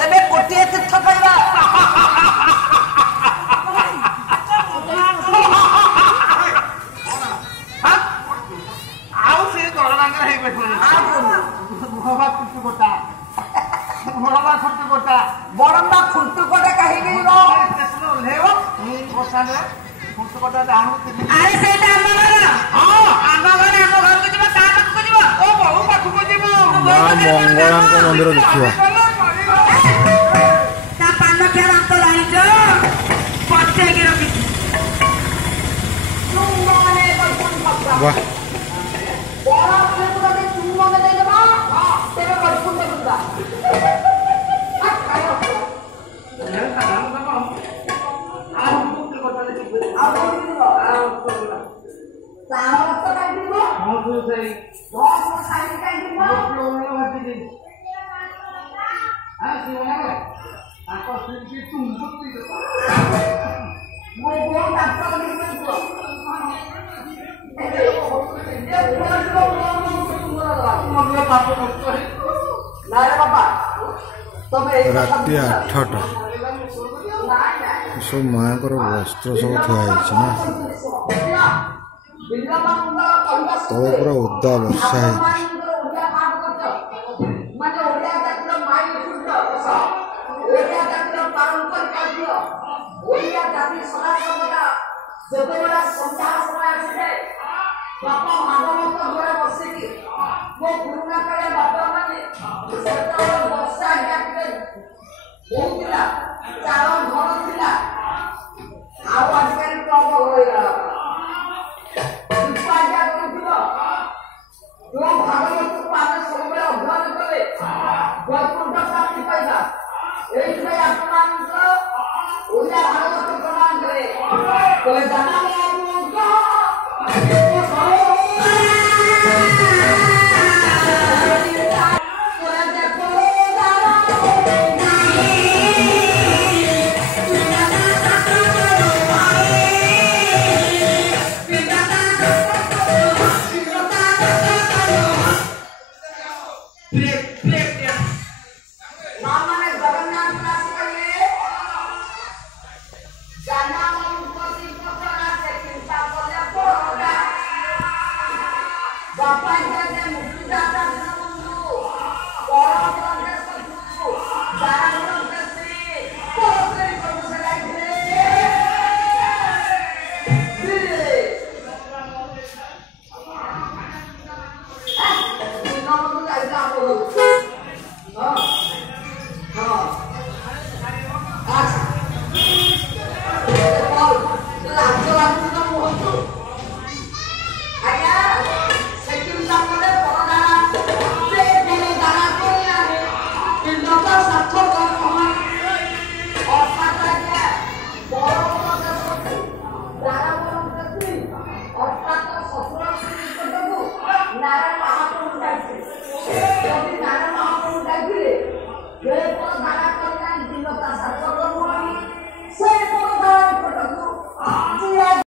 तेरे कोटिए तीर्थ पाइबा आउ से गरमांगर हे बैठुनी भवा कुटु कोटा बड़मा खुंटु कोटा बड़मा खुंटु कोटा कहीं गई रो स्टेशन लेव बसा रे खुंटु कोटा दाहु अरे सेटा हम घर को जीवा ता को जीवा ओ बहु पाखु को जीवो मां मंगलांक मंदिर देखिवा ता पान खेरा तो राई जो पट्टे के रखी तू मने कोन पक्का वाह बड़ा खेत में तू मने दे देबा तेरे बड़कुन दे दूंगा राति 8टा सब माँ वस्त्र सब थुआई ना तले पूरा उदा वर्षा है तो जाना